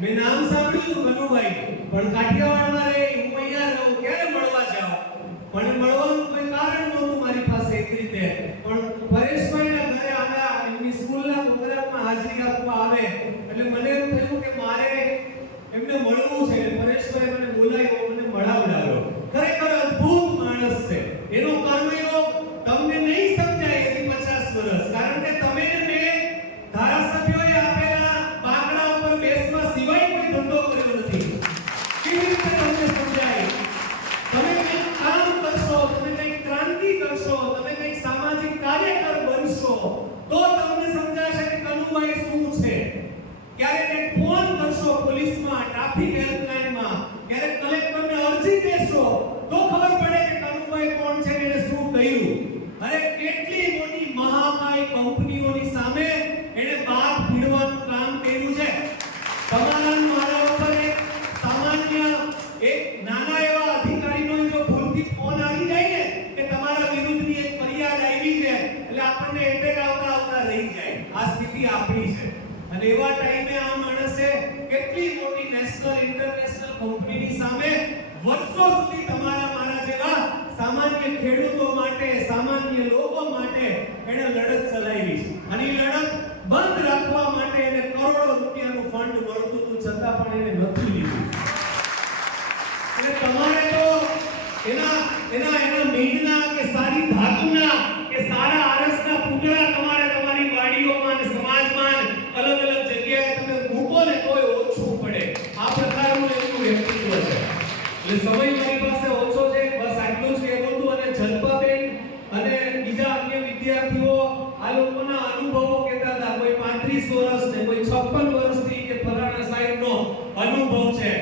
મેં નામ સાંભળ્યું મનુભાઈ, પણ કાઠિયાવાડમાં રહે, હું અહીંયા રહું, ક્યારે મળવા જાઉં? મને મળવાનું કોઈ કારણ નહોતું મારી પાસે એક રીતે. પણ પરેશભાઈના ઘરે આવ્યા એમની સ્કૂલના પ્રોગ્રામમાં હાજરી આપવા આવે, એટલે મને થયું કે મારે એમને મળવું તો તમને સમજાશે કે કનુભાઈ શું છે? ક્યારેક એક ફોન કરશો પોલીસમાં, ટ્રાફિક હેલ્પલાઇનમાં? ક્યારેક કલેક્ટરને અરજી દેશો? તો ખબર પડે કે કનુભાઈ કોણ છે એને શું કર્યું અરે કેટલી મોટી મહાકાય કંપનીઓની સામે એને બાદ ભીડવાનું કામ કર્યું છે તમારા અને મારા ઉપર એક સામાન્ય એક નાના એવા અધિકારીનો જો ભૂલથી ફોન આવી જાય ને કે તમારા વિરુદ્ધની એક ફરિયાદ આવી છે એટલે આપણને એટેક આવતા આવતા રહી જાય સ્થિતિ આપણી છે. અને એવા ટાઈમે આ માણસે કેટલી મોટી નેશનલ ઇન્ટરનેશનલ કંપનીની સામે વર્ષો સુધી તમારા, મારા જેવા સામાન્ય ખેડૂતો માટે, સામાન્ય લોકો માટે એને લડત ચલાવી છે. અને લડત બંધ રાખવા માટે એને કરોડો રૂપિયાનું ફંડ મળતું હતું, છતાં પણ એને નથી લીધું. તમારે તો એના એના એના મીંડના કે સારી ધાતુના કે સારા આરસના પૂતળા તમારે તમારી વાડીઓમાં અને સમાજમાં અને અલગ અલગ જગ્યાએ તમે મૂકો ને તોય ઓછું પડે આ પ્રકારનું એમનું વ્યક્તિત્વ છે એટલે સમય મારી પાસે ઓછો છે. બસ આટલું જ કહેવું હતું અને જલ્પાબેન અને બીજા અન્ય વિદ્યાર્થીઓ આ લોકોના અનુભવો કહેતા હતા. કોઈ 35 વર્ષ ને કોઈ 56 વર્ષથી કે ફલાણા સાહેબનો અનુભવ છે.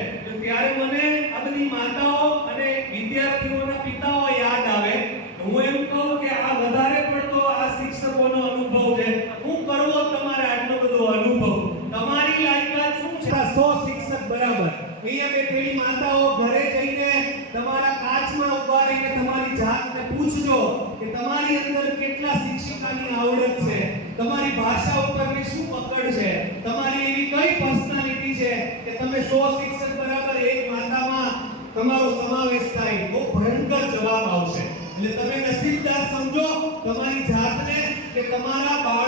ત્યારે મને આ બધી માતાઓ અને વિદ્યાર્થીઓના પિતાઓ યાદ આવે. હું એમ કહું કે આ વધારે પડતો આ શિક્ષકોનો અનુભવ છે. હું કરવો તમારે આટલો બધો અનુભવ. તમારી લાયકાત શું છે? 100 શિક્ષક બરાબર. અહીંયા બેઠેલી માતાઓ ઘરે જઈને તમારા કાચમાં ઊભા રહીને તમારી જાતને પૂછજો કે તમારી અંદર કેટલા શિક્ષિકાની આવડત છે? તમારી ભાષા ઉપરની શું પકડ છે? તમારી એવી કઈ પર્સનાલિટી છે કે તમે 100 શિક્ષક બરાબર એક માતામાં તમારો સમાવેશ થાય? બહુ ભયંકર જવાબ આવશે. એટલે તમે નસીબદાર સમજો, તમારી જાતને કે તમારા બાળક